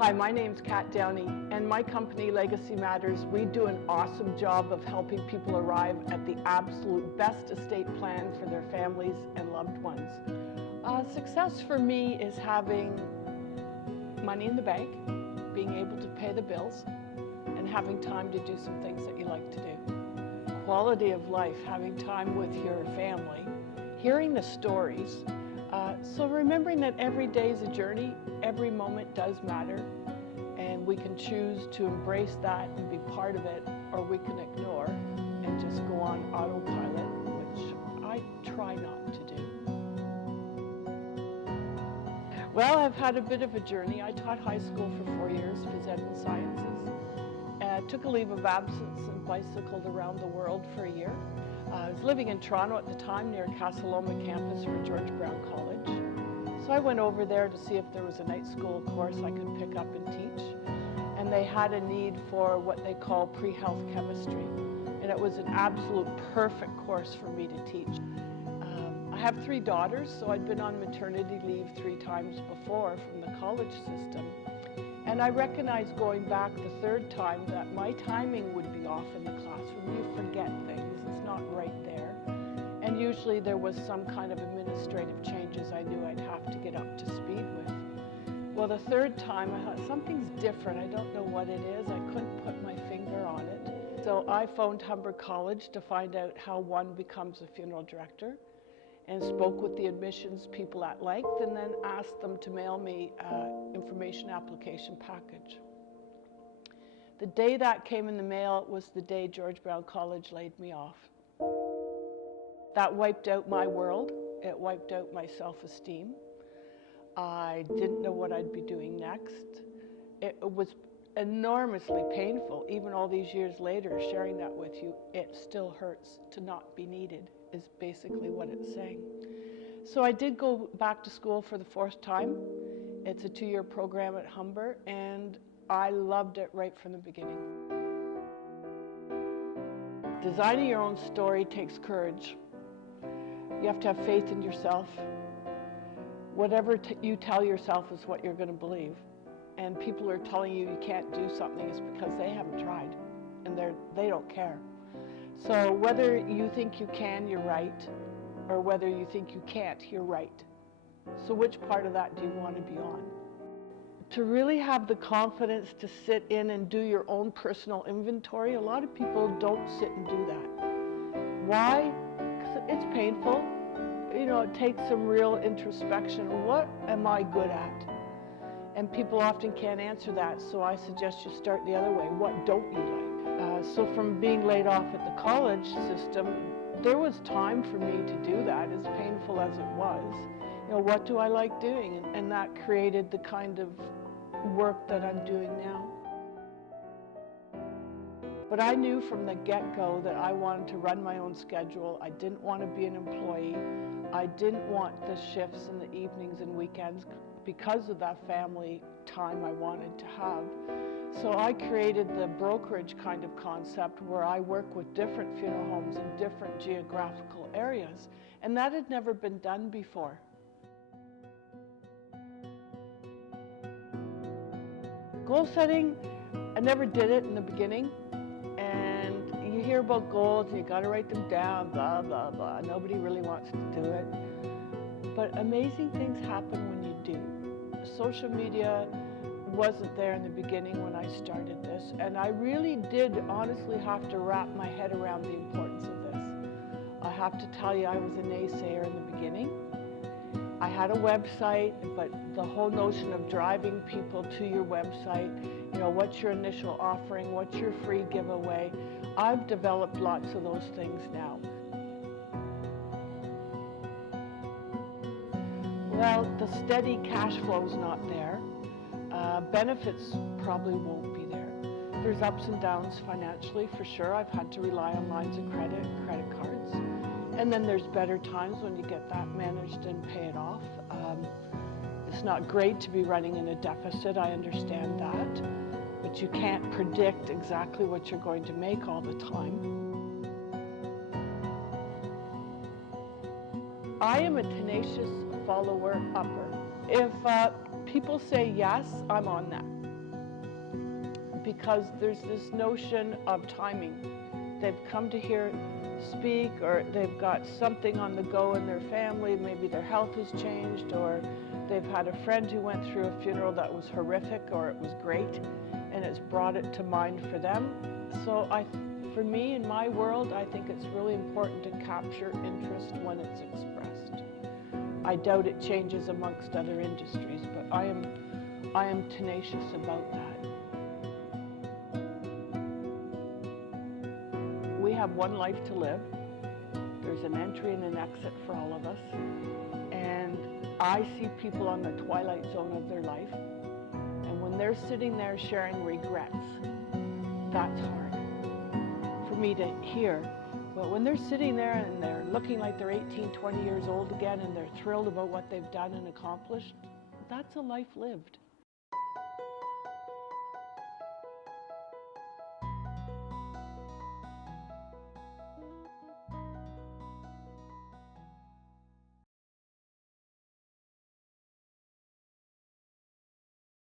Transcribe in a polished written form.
Hi, my name's Kat Downey, and my company, Legacy Matters, we do an awesome job of helping people arrive at the absolute best estate plan for their families and loved ones. Success for me is having money in the bank, being able to pay the bills, and having time to do some things that you like to do. Quality of life, having time with your family, hearing the stories. So remembering that every day is a journey, every moment does matter, and we can choose to embrace that and be part of it, or we can ignore and just go on autopilot, which I try not to do. Well, I've had a bit of a journey. I taught high school for 4 years, phys ed and sciences. I took a leave of absence and bicycled around the world for a year. I was living in Toronto at the time near Casa Loma campus for George Brown College. So I went over there to see if there was a night school course I could pick up and teach. And they had a need for what they call pre-health chemistry. And it was an absolute perfect course for me to teach. I have 3 daughters, so I'd been on maternity leave 3 times before from the college system. And I recognized going back the 3rd time that my timing would be off in the classroom. You forget things, it's not right there. And usually there was some kind of administrative changes I knew I'd have to get up to speed with. Well, the 3rd time I thought something's different, I don't know what it is, I couldn't put my finger on it. So I phoned Humber College to find out how one becomes a funeral director, and spoke with the admissions people at length, and then asked them to mail me an information application package. The day that came in the mail was the day George Brown College laid me off. That wiped out my world. It wiped out my self-esteem. I didn't know what I'd be doing next. It was enormously painful. Even all these years later, sharing that with you, it still hurts to not be needed, is basically what it's saying. So I did go back to school for the 4th time. It's a 2-year program at Humber, and I loved it right from the beginning. Designing your own story takes courage. You have to have faith in yourself. Whatever you tell yourself is what you're going to believe. And people are telling you you can't do something is because they haven't tried, and they don't care. So whether you think you can, you're right, or whether you think you can't, you're right. So which part of that do you want to be on? To really have the confidence to sit in and do your own personal inventory, a lot of people don't sit and do that. Why? Because it's painful. You know, it takes some real introspection. What am I good at? And people often can't answer that, so I suggest you start the other way. What don't you like? So from being laid off at the college system, there was time for me to do that, as painful as it was. You know, what do I like doing? And that created the kind of work that I'm doing now. But I knew from the get-go that I wanted to run my own schedule. I didn't want to be an employee. I didn't want the shifts in the evenings and weekends because of that family time I wanted to have. So I created the brokerage kind of concept where I work with different funeral homes in different geographical areas, and that had never been done before. Goal setting, I never did it in the beginning, and you hear about goals and you got to write them down, blah, blah, blah. Nobody really wants to do it. But amazing things happen when you do. Social media wasn't there in the beginning when I started this, and I really did honestly have to wrap my head around the importance of this. I have to tell you, I was a naysayer in the beginning. I had a website, but the whole notion of driving people to your website, you know, what's your initial offering, what's your free giveaway, I've developed lots of those things now. Well, the steady cash flow is not there. Benefits probably won't be there. There's ups and downs financially, for sure. I've had to rely on lines of credit cards. And then there's better times when you get that managed and pay it off. It's not great to be running in a deficit, I understand that. But you can't predict exactly what you're going to make all the time. I am a tenacious follower-upper. If people say yes, I'm on that. because there's this notion of timing. They've come to hear speak, or they've got something on the go in their family, maybe their health has changed, or they've had a friend who went through a funeral that was horrific or it was great, and it's brought it to mind for them. So for me, in my world, I think it's really important to capture interest when it's expressed. I doubt it changes amongst other industries, but I am tenacious about that. We have one life to live. There's an entry and an exit for all of us. And I see people on the twilight zone of their life. And when they're sitting there sharing regrets, that's hard for me to hear. But when they're sitting there and they're looking like they're 18, 20 years old again, and they're thrilled about what they've done and accomplished, that's a life lived.